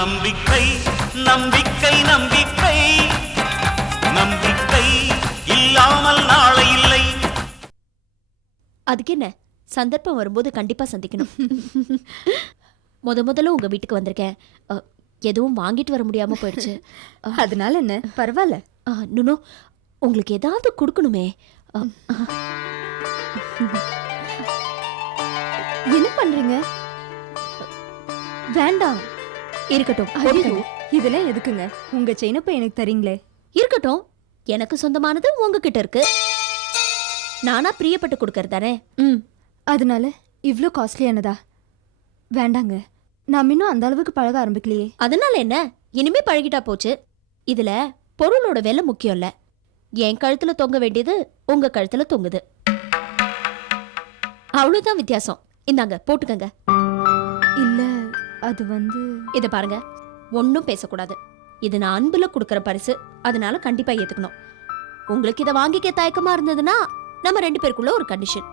நம்பிக்கை நம்பிக்கை நம்பிக்கை நம்பிக்கை இல்லாமல் நாளை இல்லை. அதுக்கு என்ன, சந்தர்ப்பம் வரும்போது கண்டிப்பா சந்திக்கணும். முதல்ல உங்க வீட்டுக்கு வந்திருக்கேன். எதுவும் வாங்கிட்டு வர முடியாம போயிடுச்சு. அதனால என்ன, பரவாயில்ல. நுனு, உங்களுக்கு ஏதாவது கொடுக்கணுமே. என்ன பண்றீங்க? வேண்டாம். இருக்கட்டும். இதெல்லாம் எதுக்குங்க? உங்க செயினை போய் எனக்கு தரீங்களே. இருக்கட்டும், எனக்கு சொந்தமானது உங்ககிட்ட இருக்கு. நானா பிரியப்பட்டு கொடுக்கறது தானே. அதனால இவ்ளோ காஸ்ட்லியானதா? வேண்டாங்க, நாம் இன்னும் அந்த அளவுக்கு பழக ஆரம்பிக்கலையே. அதனால என்ன, இனிமே பழகிட்டா போச்சு. இதுல பொருளோட விலை முக்கியம் இல்ல. என் கழுத்துல தொங்க வேண்டியது உங்க கழுத்துல தொங்குது, அவ்வளவுதான் வித்தியாசம். இந்தாங்க, போட்டுக்கங்க. இல்ல, அது இத பாருங்க, ஒன்னும் பேசக்கூடாது. இது நான் அன்புல கொடுக்கற பரிசு, அதனால கண்டிப்பா ஏத்துக்கணும். உங்களுக்கு இத வாங்கிக்க தயக்கமா இருந்ததுன்னா நம்ம 2 பேருக்குள்ள ஒரு கண்டிஷன்.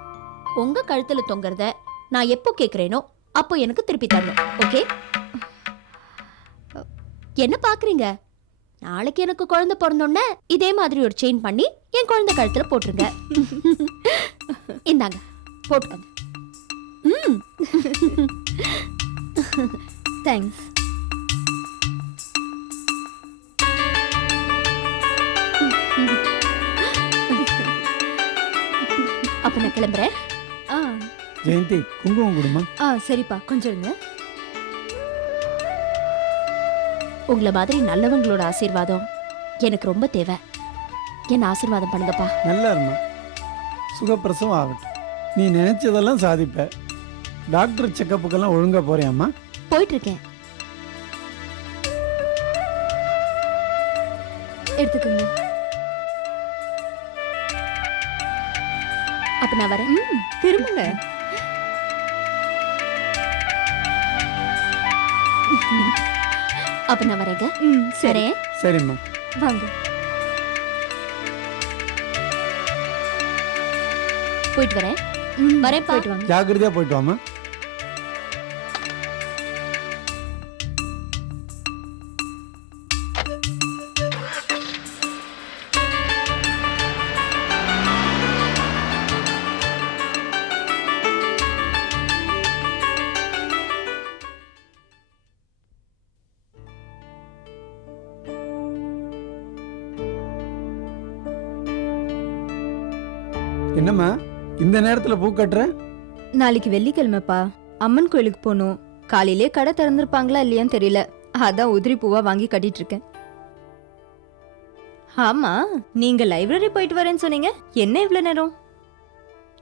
உங்க கழுத்துல தொங்கறத நான் எப்போ கேக்குறேனோ அப்போ எனக்கு திருப்பி தரணும். ஓகே? என்ன பாக்குறீங்க? நாளைக்கு எனக்கு குழந்தை பிறந்தோடனே இதே மாதிரி ஒரு செயின் பண்ணி என் குழந்தை கழுத்துல போட்டுருங்க. இந்தாங்க, போட்டுக்கங்க. தேங்க்ஸ். அப்ப நான் கிளம்புறேன். ஜெயந்தி, குங்குமம் கொடுமா. சரிப்பா, கொஞ்சம் இருங்க. உங்களை மாதிரி நல்லவங்களோட ஆசீர்வாதம் எனக்கு ரொம்ப தேவை. என்ன ஆசீர்வாதம் பண்ணுங்கப்பா. நல்லா இருமா, சுகப்பிரசவம் ஆகட்டும். நீ நினைச்சதெல்லாம் சாதிப்ப. டாக்டர் செக்கப்புக்கெல்லாம் ஒழுங்கா போறியாம்மா? போயிட்டு இருக்கேன். எடுத்துக்கோங்க. அப்ப நான் வரேன். திரும்புங்க. அப்ப நான் வரேங்க. சரி. சரிம்மா, வாங்க. போயிட்டு வரேன். வரேன். போயிட்டு வாங்க. ஜாக்கிரதையா போயிட்டு வாமா. என்னம்மா இந்த நேரத்துல பூ கட்டுற? நாளைக்கு வெள்ளிக்கிழமைப்பா, அம்மன் கோயிலுக்கு போகணும். காலையிலே கடை திறந்திருப்பாங்களா இல்லையான்னு தெரியல. அதான் உதிரி பூவா வாங்கி கட்டிட்டு இருக்கேன். ஆமா, நீங்க லைப்ரரி போயிட்டு வரேன்னு சொன்னீங்க, என்ன இவ்வளவு நேரம்?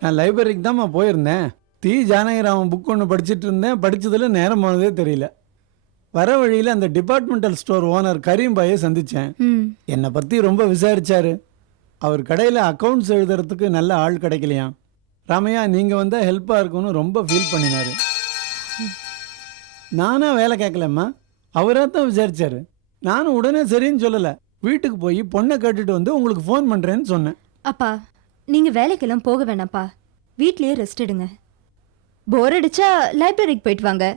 நான் லைப்ரரிக்கு தான்மா போயிருந்தேன். தி ஜானகிராமன் புக் ஒன்று படிச்சுட்டு இருந்தேன். படிச்சதுல நேரம் போனதே தெரியல. வர வழியில அந்த டிபார்ட்மெண்டல் ஸ்டோர் ஓனர் கரீம் பாயை சந்திச்சேன். என்னை பத்தி ரொம்ப விசாரிச்சாரு. அவர் கடையில் அக்கௌண்ட்ஸ் எழுதுறதுக்கு நல்ல ஆள் கிடைக்கலையாம். ராமையா, நீங்கள் வந்தால் ஹெல்ப்பாக இருக்கும்னு ரொம்ப ஃபீல் பண்ணினார். நானா வேலை கேட்கலம்மா, அவராக தான் விசாரிச்சாரு. நானும் உடனே சரின்னு சொல்லலை. வீட்டுக்கு போய் பொண்ணை கேட்டுட்டு வந்து உங்களுக்கு ஃபோன் பண்ணுறேன்னு சொன்னேன். அப்பா, நீங்கள் வேலைக்கெல்லாம் போக வேணாம்ப்பா, வீட்லேயே ரெஸ்ட் எடுங்க. போர் அடிச்சா லைப்ரரிக்கு போயிட்டு வாங்க.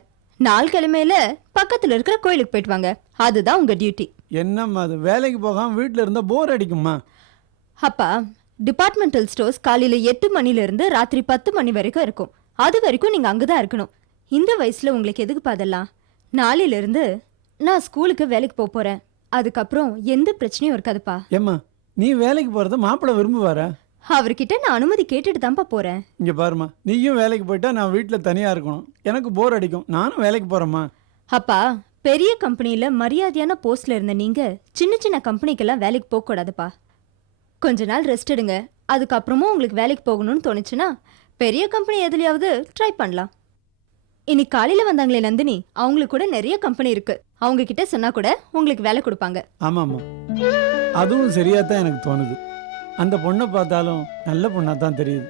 நாள் கிழமையில பக்கத்தில் இருக்கிற கோயிலுக்கு போயிட்டு வாங்க. அதுதான் உங்கள் டியூட்டி. என்னம்மா அது, வேலைக்கு போகாமல் வீட்டில் இருந்தால் போர் அடிக்குமா? அப்பா, டிபார்ட்மெண்டல் ஸ்டோர்ஸ் காலையில 8 மணில இருந்து ராத்திரி 10 மணி வரைக்கும் இருக்கும். அது வரைக்கும் நீங்க அங்கதான் இருக்கணும். இந்த வயசுல உங்களுக்கு எதுக்குப்பா அதெல்லாம்? நாளையில இருந்து நான் ஸ்கூலுக்கு வேலைக்கு போறேன். அதுக்கப்புறம் எந்த பிரச்சனையும் இருக்காதுப்பா. ஏம்மா, நீ வேலைக்கு போறத மாப்பிள்ளை விரும்புவாரா? அவர்கிட்ட நான் அனுமதி கேட்டுட்டு தான்ப்பா போறேன். இங்க பாருமா, நீயும் வேலைக்கு போயிட்டா நான் வீட்டில் தனியா இருக்கணும். எனக்கு போர் அடிக்கும். நானும் வேலைக்கு போறேம்மா. அப்பா, பெரிய கம்பெனில மரியாதையான போஸ்ட்ல இருந்த நீங்க சின்ன சின்ன கம்பெனிக்கெல்லாம் வேலைக்கு போக கூடாதுப்பா. கொஞ்ச நாள் ரெஸ்ட் எடுங்க. அதுக்கப்புறமும் உங்களுக்கு வேலைக்கு போகணும்னு தோணுச்சுன்னா பெரிய கம்பெனி எதுலையாவது ட்ரை பண்ணலாம். இன்னைக்கு காலையில வந்தாங்களே நந்தினி, அவங்களுக்கு கூட நிறைய கம்பெனி இருக்கு. அவங்க கிட்ட சொன்னா கூட உங்களுக்கு வேலை கொடுப்பாங்க. ஆமாம்மா, அதுவும் சரியா தான் எனக்கு தோணுது. அந்த பொண்ணை பார்த்தாலும் நல்ல பொண்ணா தான் தெரியுது.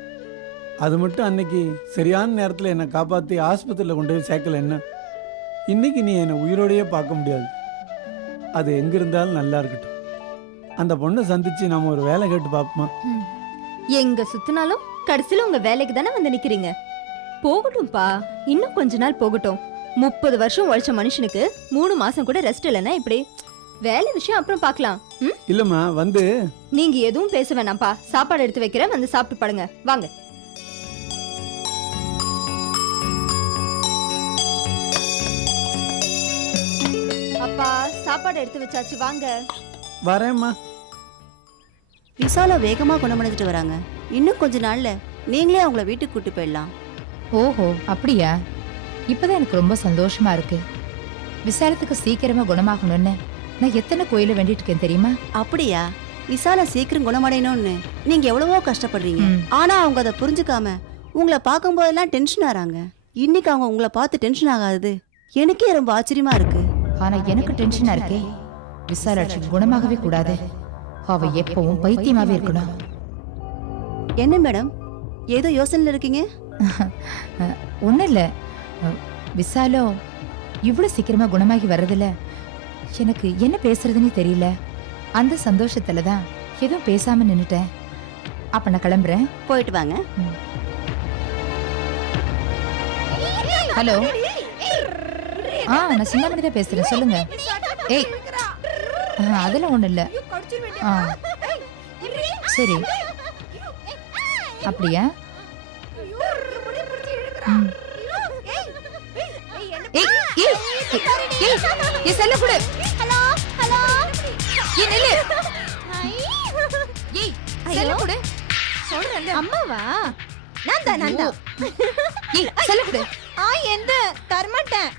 அது மட்டும் அன்னைக்கு சரியான நேரத்தில் என்னை காப்பாற்றி ஆஸ்பத்திரியில் கொண்டு போய் சேர்க்கல. என்ன இன்னைக்கு நீ என்னை உயிரோடையே பார்க்க முடியாது. அது எங்க இருந்தாலும் நல்லா இருக்கட்டும். அந்த பொண்ணை சந்திச்சு நாம ஒரு வேலை கேட்டு பார்ப்போமா? எங்க சுத்தினாலும் கடைசியில உங்க வேலைக்கு தானே வந்து நிக்கிறீங்க. போகட்டும்பா, இன்னும் கொஞ்ச நாள் போகட்டும். 30 வருஷம் உழைச்ச மனுஷனுக்கு 3 மாசம் கூட ரெஸ்ட் இல்லைன்னா இப்படி வேலை விஷயம் அப்புறம் பார்க்கலாம். ம்? இல்லம்மா வந்து நீங்க எதுவும் பேச வேணாம்ப்பா. சாப்பாடு எடுத்து வைக்கிறேன், வந்து சாப்பிட்டு படுங்க. வாங்க. அப்பா சாப்பாடு எடுத்து வச்சாச்சு, வாங்க. வரேம்மா. விசாலா வேகமா குணமடைஞ்சிட்டு வராங்க. இன்னும் கொஞ்ச நாள்ல நீங்களே அவங்கள வீட்டுக்கு கூட்டி போயிடலாம். ஓஹோ அப்படியா? இப்பதான் எனக்கு ரொம்ப சந்தோஷமா இருக்கு. விசாலத்துக்கு சீக்கிரமா குணமாகணும்னு நான் எத்தனை கோயில வேண்டிட்டு இருக்கேன் தெரியுமா? அப்படியா? விசாலா சீக்கிரம் குணமடையணும்னு நீங்க எவ்வளவோ கஷ்டப்படுறீங்க. ம். ஆனா அவங்க அதை புரிஞ்சுக்காம உங்களை பார்க்கும் போதெல்லாம் டென்ஷன் ஆறாங்க. இன்னைக்கு அவங்க உங்களை பார்த்து டென்ஷன் ஆகாது எனக்கே ரொம்ப ஆச்சரியமா இருக்கு. ஆனா எனக்கு டென்ஷனா இருக்கே. விசாலாட்சி குணமாகவே கூடாது. அவ எப்பவும் பைத்தியமாவே இருக்கணும். என்ன மேடம், ஏதோ யோசனைல இருக்கீங்க? ஒன்னும் இல்ல. விசாலோ இவ்வளவு சீக்கிரமா குணமாகி வர்றதில்ல எனக்கு என்ன பேசுறதுன்னு தெரியல. அந்த சந்தோஷத்துல தான் எதுவும் பேசாம நின்னுட்டேன். அப்ப நான் கிளம்புறேன். போயிட்டு வாங்க. ஹலோ. நான் சின்னமணி தான் பேசுறேன், சொல்லுங்க. ஏய் அதெல்லாம் ஒண்ணு இல்ல. சரி அப்படியா? ம். ஏய் ஏய் ஏய் ஏய் செல்ல கொடு. ஹலோ ஹலோ ஏய் நில்லு. ஏய் செல்ல கொடு. சொல்றேன்ல. அம்மாவா? நான் தான். ஏய் செல்ல கொடு. எந்த தரமாட்டேன்.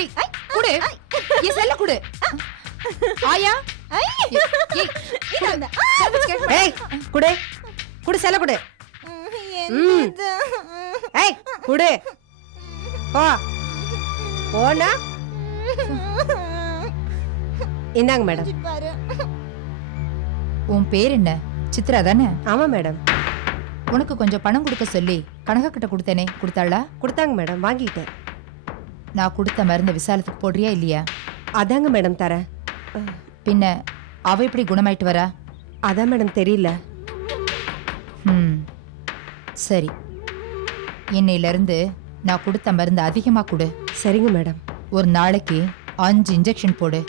ஏய் கொடு. ஏய் செல்ல கொடு. ஆயா ஏய் ஏய் குடு குடு செல்ல குடு. ஏய் குடு. போ போனா இந்தாங்க மேடம். உன் பேர் என்ன? சித்ரா தானே? ஆமா மேடம். உனக்கு கொஞ்சம் பணம் கொடுக்க சொல்லி கனகா கிட்ட கொடுத்தேனே, கொடுத்தாளா? கொடுத்தாங்க மேடம், வாங்கிட்டேன். நான் கொடுத்த மருந்து விசாலத்துக்கு போடுறியா இல்லையா? அதாங்க மேடம் தரேன். பின்ன அவ எப்படி குணமாயிட்டு வரா? அதான் மேடம் தெரியல. சரி, இன்னையில இருந்து நான் கொடுத்த மருந்து அதிகமா கொடு. சரிங்க மேடம். ஒரு நாளைக்கு 5 இன்ஜெக்ஷன் போடு.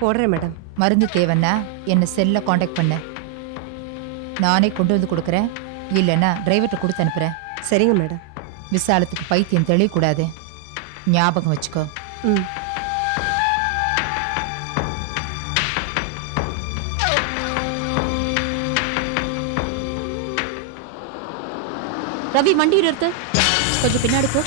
போடுறேன் மேடம். மருந்து தேவைன்னா என்ன செல்ல காண்டாக்ட் பண்ணு. நானே கொண்டு வந்து கொடுக்குறேன், இல்லைன்னா டிரைவர்கிட்ட கொடுத்து அனுப்புறேன். சரிங்க மேடம். விசாலத்துக்கு பைத்தியம் தெளியக்கூடாது, ஞாபகம் வச்சுக்கோ. ம். ரவி வண்டி நிறுத்து, கொஞ்சம் பின்னாடி போ.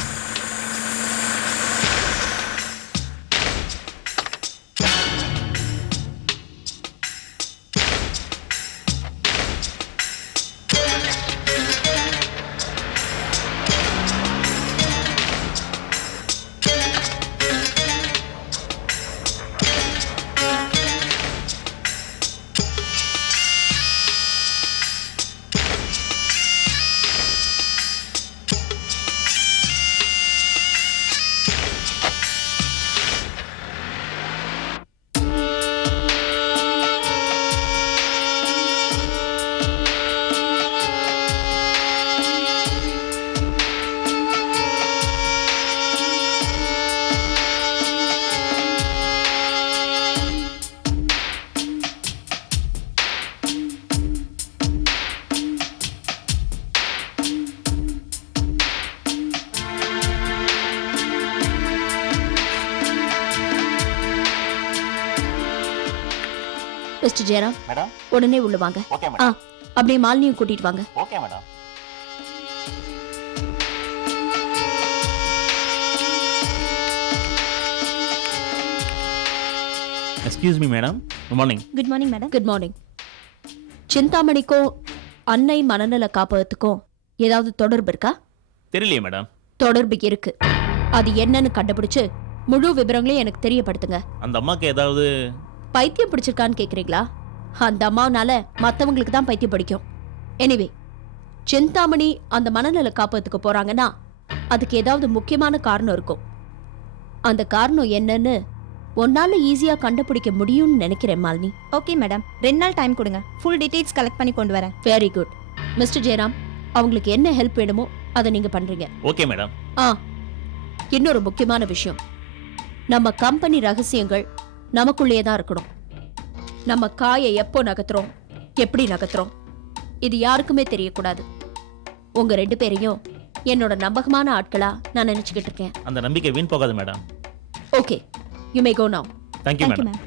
Mister Jayaram, madam. உடனே உள்ள வாங்க. Okay madam. அப்படியே மாலினியும் கூட்டிட்டு வாங்க. Okay madam. Excuse me madam. Good morning. Good morning madam. Good morning. சிந்தாமணிக்கும் அன்னை மனநல காப்பகத்துக்கும் ஏதாவது தொடர்பு இருக்கா? தெரியலையே மேடம். தொடர்பு இருக்கு. அது என்னன்னு கண்டுபிடிச்சு முழு விவரங்களையும் எனக்கு தெரியப்படுத்துங்க. அந்த அம்மாக்கு ஏதாவது பைத்தியம் பிடிச்சிருக்கான்னு கேக்குறீங்களா? அந்த அம்மாவனால மத்தவங்களுக்கு தான் பைத்தியம் பிடிக்கும். எனிவே, சிந்தாமணி அந்த மனநல காப்பகத்துக்கு போறாங்கன்னா அதுக்கு ஏதாவது முக்கியமான காரணம் இருக்கும். அந்த காரணம் என்னன்னு உன்னால ஈஸியா கண்டுபிடிக்க முடியும்னு நினைக்கிறேன் மாலினி. ஓகே மேடம், 2 நாள் டைம் கொடுங்க. ஃபுல் டீடைல்ஸ் கலெக்ட் பண்ணி கொண்டு வரேன். Very good. மிஸ்டர் ஜெயராம், அவங்களுக்கு என்ன ஹெல்ப் வேணுமோ அதை நீங்க பண்றீங்க. Okay madam. இன்னொரு முக்கியமான விஷயம், நம்ம கம்பெனி ரகசியங்கள் நமக்குள்ளேயே தான் இருக்கணும். நம்ம காயை எப்போ நகர்த்துறோம், எப்படி நகர்த்துறோம், இது யாருக்குமே தெரியக்கூடாது. உங்க 2 பேரையும் என்னோட நம்பகமான ஆட்களா நான் நினைச்சுக்கிட்டு இருக்கேன். அந்த நம்பிக்கை வீண் போகாது madam. Okay, you may go now. Thank you thank you madam. Ma'am.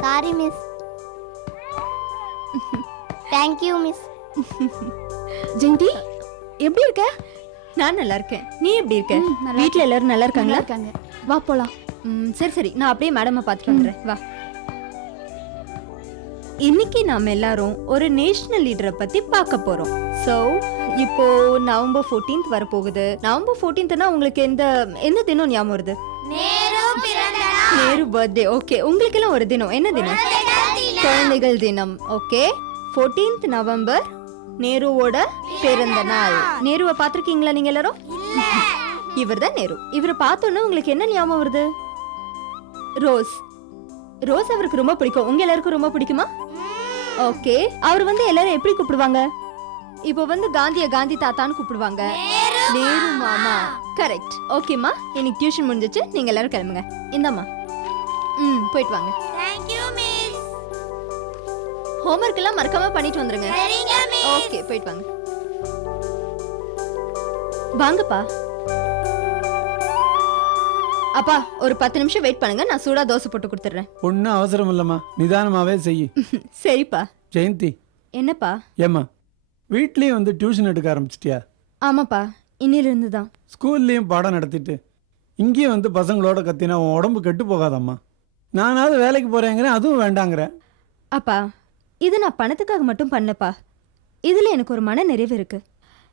Sorry miss. Thank you miss. Jayanthi எப்படி இருக்க? நான் நல்லா இருக்கேன். நீ எப்படி இருக்க? வீட்ல எல்லாரும் நல்லா இருக்காங்களா? இருக்காங்க. வா போலாம். சரி சரி, நான் அப்படியே மேடமை பார்த்துட்டு வந்துடுறேன். வா. இன்னைக்கு நாம எல்லாரும் ஒரு நேஷனல் லீடரை பத்தி பார்க்க போறோம். சோ இப்போ நவம்பர் 14th வரப்போகுது. நவம்பர் 14th உங்களுக்கு எந்த தினம் ஞாபகம் வருது? நேரு பர்த்டே. ஓகே, உங்களுக்கு எல்லாம் ஒரு தினம். என்ன தினம்? குழந்தைகள் தினம். ஓகே, 14th நவம்பர் நேருவோட பிறந்த நாள். நேருவை பார்த்திருக்கீங்களா நீங்க எல்லாரும்? இவர்தான் நேரு. இவரை பார்த்தோன்னே உங்களுக்கு என்ன ஞாபகம் வருது? ரோஸ். ரோஸ் அவருக்கு ரொம்ப பிடிக்கும். உங்க எல்லாருக்கும் ரொம்ப பிடிக்குமா? ஓகே, அவர் எல்லாரும் எப்படி கூப்பிடுவாங்க? இப்போ காந்திய காந்தி தாத்தான்னு கூப்பிடுவாங்க. நேரு மாமா. கரெக்ட். ஓகேம்மா, இன்னைக்கு டியூஷன் முடிஞ்சிச்சு. நீங்க எல்லாரும் கிளம்புங்க. இந்தாம்மா. போயிட்டு வாங்க. ஹோம்வொர்க் எல்லாம் மறக்காம பண்ணிட்டு வந்துருங்க. ஓகே, போயிட்டு வாங்க. வாங்கப்பா. அப்பா, ஒரு 10 நிமிஷம் வெயிட் பண்ணுங்க. நான் சூடா தோசை போட்டு கொடுத்துறேன். ஒன்றும் அவசரம் இல்லைம்மா, நிதானமாகவே செய். சரிப்பா. ஜெயந்தி, என்னப்பா? ஏம்மா வீட்லேயும் டியூஷன் எடுக்க ஆரம்பிச்சிட்டியா? ஆமாப்பா, இன்னிலிருந்து தான். ஸ்கூல்லேயும் பாடம் நடத்திட்டு இங்கேயும் பசங்களோட கத்தினா உன் உடம்பு கெட்டு போகாதம்மா. நானாவது வேலைக்கு போகிறேங்கிறேன், அதுவும் வேண்டாங்கிறேன். அப்பா, இது நான் பணத்துக்காக மட்டும் பண்ணப்பா. இதுல எனக்கு ஒரு மன நிறைவு இருக்கு.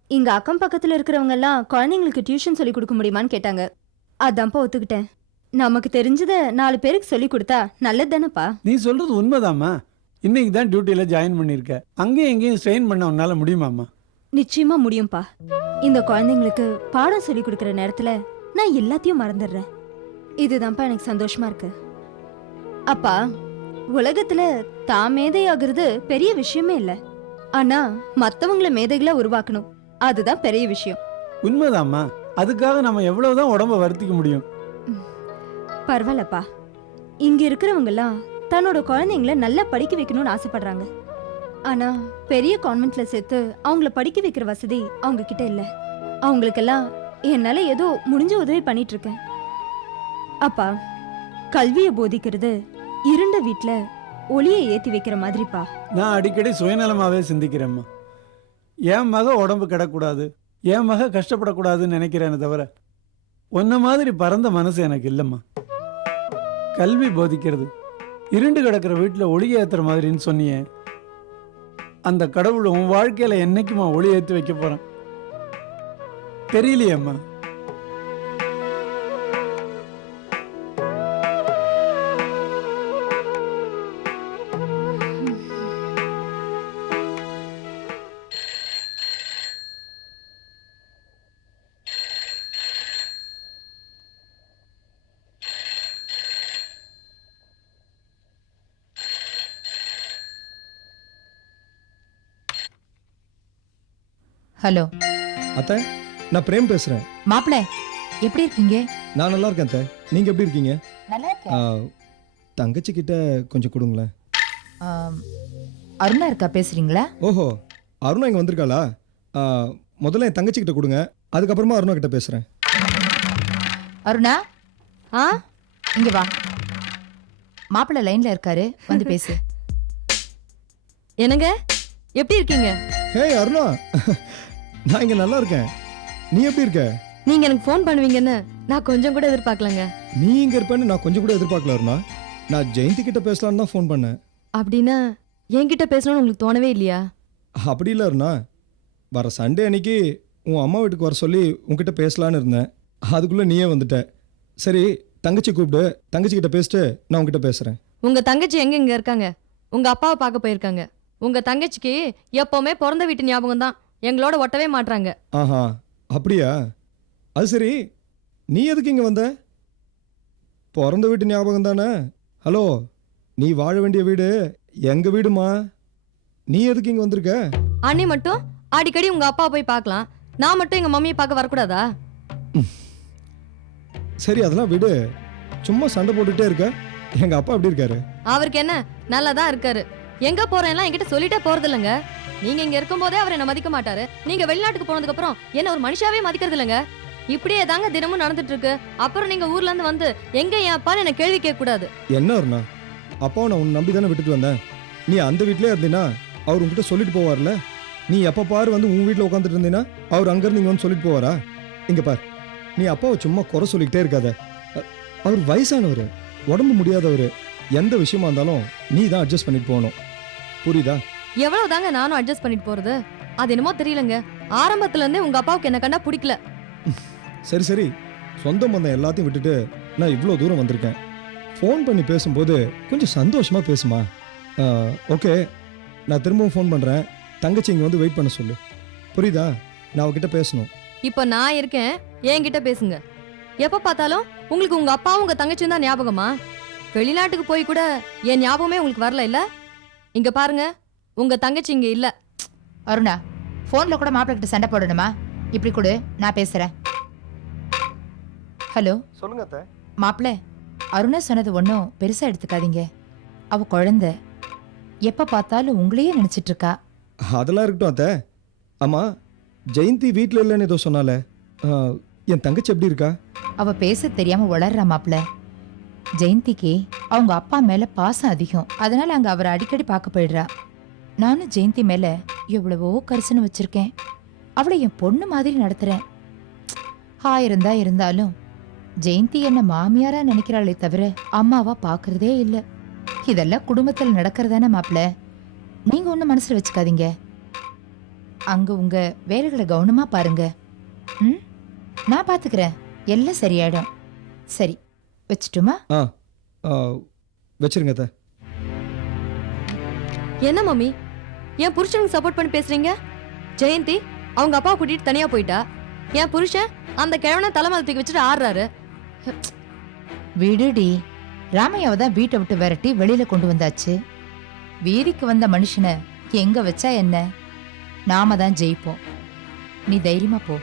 இங்க அக்கம் பக்கத்துல இருக்கிறவங்க எல்லாம் குழந்தைங்களுக்கு டியூஷன் சொல்லி கொடுக்க முடியுமான்னு கேட்டாங்க. அதான்ப்பா ஒத்துக்கிட்டேன். நமக்கு தெரிஞ்சதை 4 பேருக்கு சொல்லி கொடுத்தா நல்லது தானேப்பா? நீ சொல்கிறது உண்மைதாம்மா. இன்னைக்கு தான் டியூட்டியில் ஜாயின் பண்ணியிருக்க. அங்கேயும் எங்கேயும் ஸ்ட்ரெயின் பண்ண உன்னால் முடியுமாம்மா? நிச்சயமா முடியும்பா. இந்த குழந்தைங்களுக்கு பாடம் சொல்லி கொடுக்குற நேரத்துல நான் எல்லாத்தையும் மறந்துடுறேன். இதுதான்ப்பா எனக்கு சந்தோஷமா இருக்கு. அப்பா, உலகத்துல தான் மேதையாகிறது பெரிய விஷயமே இல்ல. ஆனா மத்தவங்கள மேதைகளா உருவாக்கணும், அதுதான் பெரிய விஷயம். உண்மைதாம்மா. அதுக்காக நம்ம எவ்வளவுதான் உடம்ப வருத்திக்க முடியும்? பரவாயில்லப்பா. இங்க இருக்கிறவங்க எல்லாம் தன்னோட குழந்தைங்கள நல்லா படிக்க வைக்கணும்னு ஆசைப்படுறாங்க. ஆனா பெரிய கான்வென்ட்ல சேர்த்து அவங்கள படிக்க வைக்கிற வசதி அவங்க கிட்ட இல்ல. அவங்களுக்கெல்லாம் என்னால ஏதோ முடிஞ்ச உதவி பண்ணிட்டு இருக்கேன். அப்பா, கல்வியை போதிக்கிறது இருண்ட வீட்ல ஒளியை ஏத்தி வைக்கிற மாதிரிப்பா. நான் அடிக்கடி சுயநலமாவே சிந்திக்கிறேம்மா. என் மக உடம்பு கிடக்கூடாது, என் மக கஷ்டப்படக்கூடாதுன்னு நினைக்கிறேன்னு தவிர உன்ன மாதிரி பரந்த மனசு எனக்கு இல்லைம்மா. கல்வி போதிக்கிறது இருண்டு கிடக்கிற வீட்டில் ஒளி ஏற்றுற மாதிரின்னு சொன்னியே, அந்த கடவுள் உன் வாழ்க்கையில் என்னைக்குமா ஒளி ஏற்றி வைக்க போகிறான் தெரியலையேம்மா. ஹலோ அத்தை, நான் பிரேம் பேசுறேன். மாப்பிள, எப்படி இருக்கீங்க? நான் நல்லா இருக்கேன் அத்தை. நீங்க எப்படி இருக்கீங்க? நல்லா இருக்கேன். தங்கச்சி கிட்ட கொஞ்சம் கொடுங்களேன். அருணா இருக்கா, பேசுறீங்களா? ஓஹோ, அருணா இங்க வந்திருக்காளா? முதல்ல என் தங்கச்சி கிட்ட கொடுங்க, அதுக்கப்புறமா அருணா கிட்ட பேசுறேன். அருணா, ஆ, இங்க வா. மாப்பிள லைன்ல இருக்காரு, வந்து பேசு. என்னங்க, எப்படி இருக்கீங்க? ஹே அருணா, நான் இங்க நல்லா இருக்கேன். நீ எப்படி இருக்க? நீங்க எனக்கு ஃபோன் பண்ணுவீங்கன்னு நான் கொஞ்சம் கூட எதிர்பார்க்கலங்க. நீ இங்க இருப்பேன்னு நான் கொஞ்சம் கூட எதிர்பார்க்கல அருணா. நான் ஜெயந்தி கிட்ட பேசலான்னு தான் ஃபோன் பண்ணேன். அப்படின்னா என்கிட்ட பேசணும்னு உங்களுக்கு தோணவே இல்லையா? அப்படி இல்லை அருணா, வர சண்டே அன்னைக்கு உன் அம்மா வீட்டுக்கு வர சொல்லி உன்கிட்ட பேசலான்னு இருந்தேன். அதுக்குள்ளே நீயே வந்துட்ட. சரி, தங்கச்சி கூப்பிடு, தங்கச்சிக்கிட்ட பேசிட்டு நான் உன்கிட்ட பேசுகிறேன். உங்க தங்கச்சி எங்க இங்க இருக்காங்க? உங்க அப்பாவை பார்க்க போயிருக்காங்க. உங்க தங்கச்சிக்கு எப்பவுமே பிறந்த வீட்டு ஞாபகம் தான், எங்களோட ஒட்டவே மாட்றாங்க. ஆஹா, அப்படியா? அது சரி, நீ எதுக்கு இங்கே வந்த? பிறந்த வீட்டு ஞாபகம் தானே. ஹலோ, நீ வாழ வேண்டிய வீடு எங்கள் வீடுமா. நீ எதுக்கு இங்கே வந்திருக்க? அண்ணி மட்டும் அடிக்கடி உங்க அப்பா போய் பார்க்கலாம், நான் மட்டும் எங்க மம்மியை பார்க்க வரக்கூடாதா? சரி, அதெல்லாம் விடு. சும்மா சண்டை போட்டுக்கிட்டே இருக்க. எங்கள் அப்பா எப்படி இருக்காரு? அவருக்கு என்ன, நல்லா தான் இருக்காரு. எங்க போறேன்லாம் என்கிட்ட சொல்லிட்டே போறது இல்லைங்க. நீங்க இங்க இருக்கும் போதே அவர் என்ன மதிக்க மாட்டாரு. நீங்க வெளிநாட்டுக்கு போனதுக்கு அப்புறம் என்ன ஒரு மனுஷாவே மதிக்கிறது இல்லைங்க. இப்படியே தாங்க தினமும் நடந்துட்டு இருக்கு. அப்புறம் நீங்க ஊர்ல இருந்து வந்து எங்க என் அப்பான்னு என்ன கேள்வி கேட்க கூடாது. என்ன அருணா, அப்பாவை நான் உன்னை நம்பி தானே விட்டுட்டு வந்தேன். நீ அந்த வீட்டிலே இருந்தீன்னா அவர் உங்ககிட்ட சொல்லிட்டு போவார்ல. நீ எப்போ பாரு வந்து உன் வீட்டில் உட்காந்துட்டு இருந்தீங்கன்னா அவர் அங்கேருந்து இங்கே வந்து சொல்லிட்டு போவாரா? இங்கே பார், நீ அப்பாவை சும்மா குறை சொல்லிக்கிட்டே இருக்காத. அவர் வயசானவர், உடம்பு முடியாதவர். எந்த விஷயமா இருந்தாலும் நீ தான் அட்ஜஸ்ட் பண்ணிட்டு போகணும், புரியுதா? எவ்வளவு தாங்க நானும் அட்ஜஸ்ட் பண்ணிட்டு போறது? அது என்னமோ தெரியலங்க, ஆரம்பத்துல இருந்தே உங்க அப்பாவுக்கு என்ன கண்டா பிடிக்கல. சரி சரி, சொந்த பந்தம் எல்லாத்தையும் விட்டுட்டு நான் இவ்வளோ தூரம் வந்திருக்கேன். ஃபோன் பண்ணி பேசும்போது கொஞ்சம் சந்தோஷமா பேசுமா. ஓகே, நான் திரும்பவும் ஃபோன் பண்ணுறேன். தங்கச்சி இங்கே வந்து வெயிட் பண்ண சொல்லு, புரியுதா? நான் அவகிட்ட பேசணும். இப்ப நான் இருக்கேன், என்கிட்ட பேசுங்க. எப்ப பார்த்தாலும் உங்களுக்கு உங்க அப்பாவும் உங்க தங்கச்சியும் தான் ஞாபகமா? வெளிநாட்டுக்கு போய் கூட என் ஞாபகமே உங்களுக்கு வரல இல்ல? இங்க பாருங்க, உங்க தங்கச்சி இங்க இல்ல. அருணா, ஃபோன்ல கூட மாப்பிள்ளை கிட்ட சண்டை போடணுமா? இப்படி கொடு, நான் பேசுறேன். ஹலோ, சொல்லுங்க அத்தை. மாப்பிள்ளை, அருணா சொன்னது ஒன்றும் பெருசா எடுத்துக்காதீங்க. அவ குழந்தை, எப்ப பார்த்தாலும் உங்களையே நினைச்சிட்டு இருக்கா. அதெல்லாம் இருக்கட்டும் அத்தை. ஆமாம், ஜெயந்தி வீட்டில் இல்லைன்னு ஏதோ சொன்னாலே, என் தங்கச்சி எப்படி இருக்கா? அவ பேச தெரியாம வளர்றா மாப்பிள்ளை. ஜெயந்திக்கு அவங்க அப்பா மேல பாசம் அதிகம், அதனால அங்க அவரை அடிக்கடி பார்க்க போயிடுறா. நானும் ஜெயந்தி மேல எவ்வளவோ கரிசனம் வச்சிருக்கேன். அவளை என் பொண்ணு மாதிரி நடத்துறேன். 1000 தான் இருந்தாலும் ஜெயந்தி என்ன மாமியாரா நினைக்கிறாளே தவிர அம்மாவா பாக்குறதே இல்ல. இதெல்லாம் குடும்பத்தில் நடக்கிறதானே மாப்பிள்ளை. நீங்க ஒன்னும் மனசுல வச்சுக்காதீங்க. அங்க உங்க வேலைகளை கவனமா பாருங்க. ம், நான் பாத்துக்கிறேன், எல்லாம் சரியாயிடும். சரி, வச்சுட்டுமா? வச்சிருங்க அத்தை. என்ன மம்மி, என் புருஷனுக்கு சப்போர்ட் பண்ணி பேசுறீங்க? ஜெயந்தி அவங்க அப்பாவை கூட்டிட்டு தனியா போயிட்டா. என் புருஷன் அந்த கிழவனை தலைமையில தூக்கி வச்சுட்டு ஆடுறாரு. விடுடி, ராமையாவை தான் வீட்டை விட்டு விரட்டி வெளியில கொண்டு வந்தாச்சு. வீதிக்கு வந்த மனுஷனை எங்க வச்சா என்ன? நாம தான் ஜெயிப்போம். நீ தைரியமா போ.